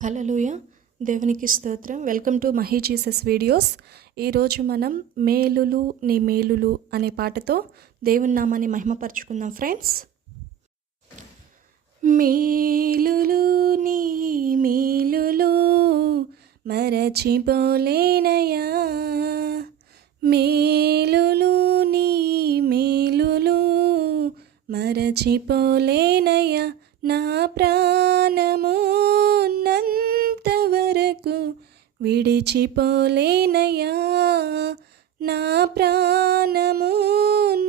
హల్లెలూయా! దేవునికి స్తోత్రం. Welcome to Mahi Jesus videos. ఈరోజు మనం మేలులు నీ మేలులు అనే పాటతో దేవుని నామాన్ని మహిమపరచుకుందాం ఫ్రెండ్స్. మేలులు నీ మేలులు మరచిపోలేనయా, మేలులు నీ మేలులు మరచిపోలేనయా, నా ప్రాణము నంతవరకు విడిచిపోలేనయా, నా ప్రాణము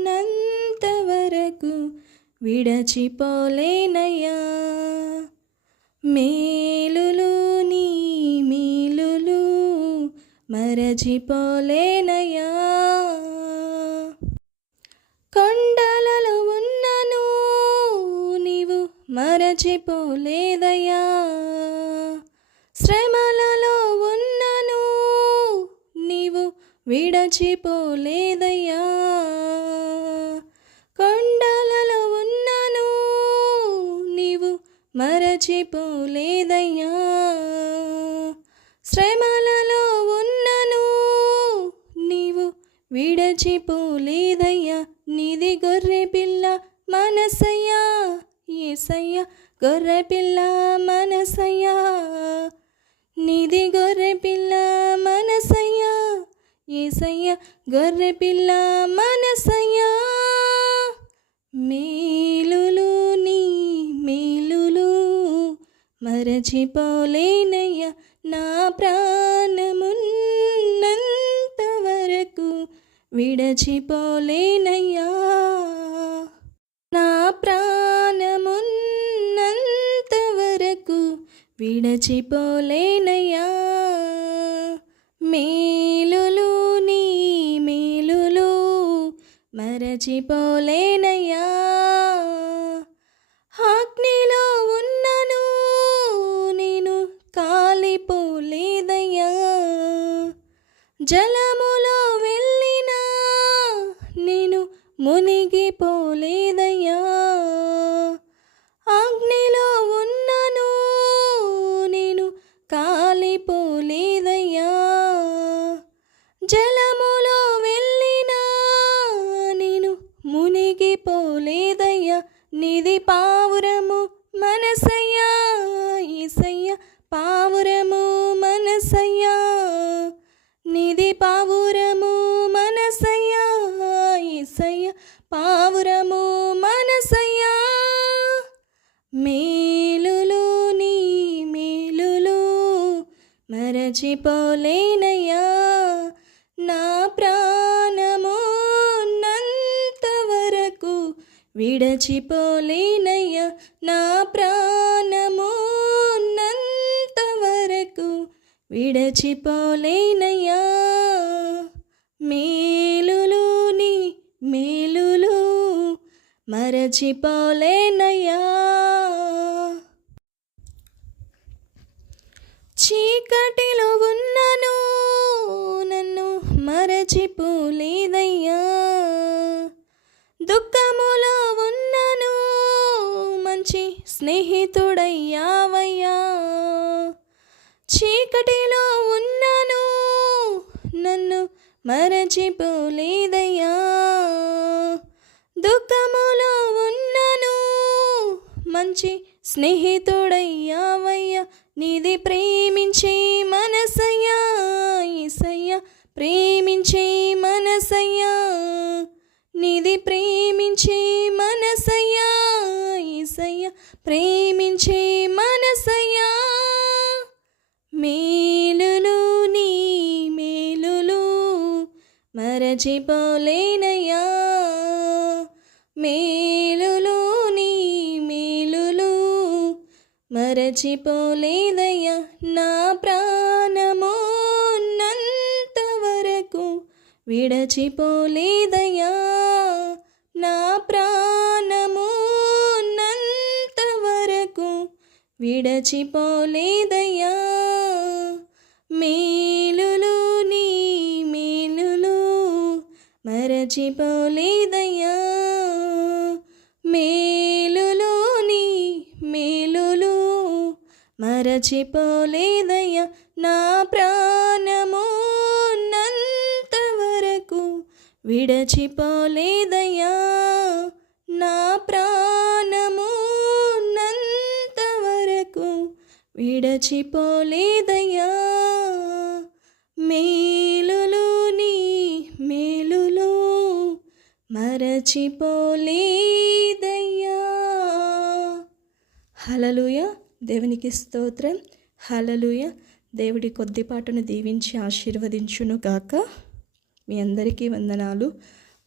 నంతవరకు విడచిపోలేనయా, మేలులు నీ మేలులు మరచిపోలేనయా. కొండలలో ఉన్నను నీవు మరచిపోలేదయా, శ్రమలలో ఉన్నను నీవు విడచిపోలేదయా, కొండలలో ఉన్నను నీవు మరచిపోలేదయ్యా, శ్రమలలో ఉన్నను నీవు విడచిపోలేదయ్యా, నీది గొర్రె పిల్ల మనసయ్యా యేసయ్యా, గొర్రె పిల్ల మనసయ్యా, నీది గొర్రె పిల్ల మనసయ్యా యేసయ్యా, గొర్రె పిల్ల మనసయ్యా, మేలులు నీ మేలులు మరచిపోలేనయ్యా, నా ప్రాణమున్నంతవరకు విడచిపోలేనయ్యా, నా ప్రాణమున్నంతవరకు విడచిపోలేనయ్యా, మేలులు నీ మేలులు మరచిపోలేనయ్యా. అగ్నిలో ఉన్నను నేను కాలిపోలేదయ్యా, జలములో వెళ్ళినా నేను మునిగిపోలేదయ్యా, అగ్నిలో ఉన్నను నేను కాలిపోలేదయ్యా, జలములో వెళ్ళినా నేను మునిగిపోలేదయ్యా, నీది పావురము మనసయ్యా యేసయ్యా, పావురము మనసయ్యా, నీది పావురము మనసయ్యా యేసయ్యా, పావురము మనసయ్యా, మేలులు నీ మేలులు మరచిపోలేనయ్యా, నా ప్రాణము నంతవరకు విడచిపోలేనయ్యా, నా ప్రాణము నంతవరకు విడచిపోలేనయ్యా, మేలులు నీ మేలులు మరచిపోలేనయ్యా. చీకటిలో ఉన్నను నన్ను మరచిపోలేదయ్యా, దుఃఖములో ఉన్నను మంచి స్నేహితుడయ్యావయ్యా, చీకటిలో ఉన్నను నన్ను మరచిపోలేదయ్యా, దుఃఖములో ఉన్నను మంచి స్నేహితుడయ్యావయ్యా, నీది ప్రేమించే మనసయ్యా యేసయ్యా, ప్రేమించే మనసయ్యా, నీది ప్రేమించే మనసయ్యా యేసయ్యా, ప్రేమించే మనసయ్యా, మేలులు నీ మేలులు మరచిపోలేనయ్యా, మేలులు నీ మేలులు మరచిపోలేదయ్యా, నా ప్రాణము నంతవరకు విడచిపోలేదయ్యా, నా ప్రాణము నంతవరకు విడచిపోలేదయ్యా, మేలులు నీ మేలులు మరచిపోలేదయ్యా, మేలులు నీ మేలులు మరచిపోలేదయ్యా నా ప్రాణము ఉన్నంత వరకు విడచిపోలేదయ్యా నా ప్రాణము ఉన్నంత వరకు విడచిపోలేదయ్యా మేలులు నీ మేలులు మరచిపోలేదయ్యా. హల్లెలూయా. దేవునికి స్తోత్రం. హల్లెలూయా. దేవుడి కొద్దిపాటును దీవించి ఆశీర్వదించును గాక. మీ అందరికీ వందనాలు.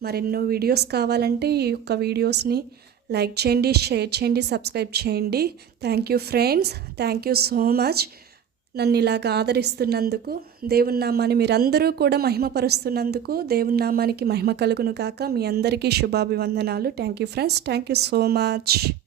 మరెన్నో వీడియోస్ కావాలంటే ఈ యొక్క వీడియోస్ని లైక్ చేయండి, షేర్ చేయండి, సబ్స్క్రైబ్ చేయండి. Thank you friends. Thank you so much. నన్ను ఇలాగ ఆదరిస్తున్నందుకు, దేవుని నామాన్ని మీరందరూ కూడా మహిమపరుస్తున్నందుకు దేవుని నామానికి మహిమ కలుగును కాక. మీ అందరికీ శుభాభివందనాలు. Thank you friends. Thank you so much.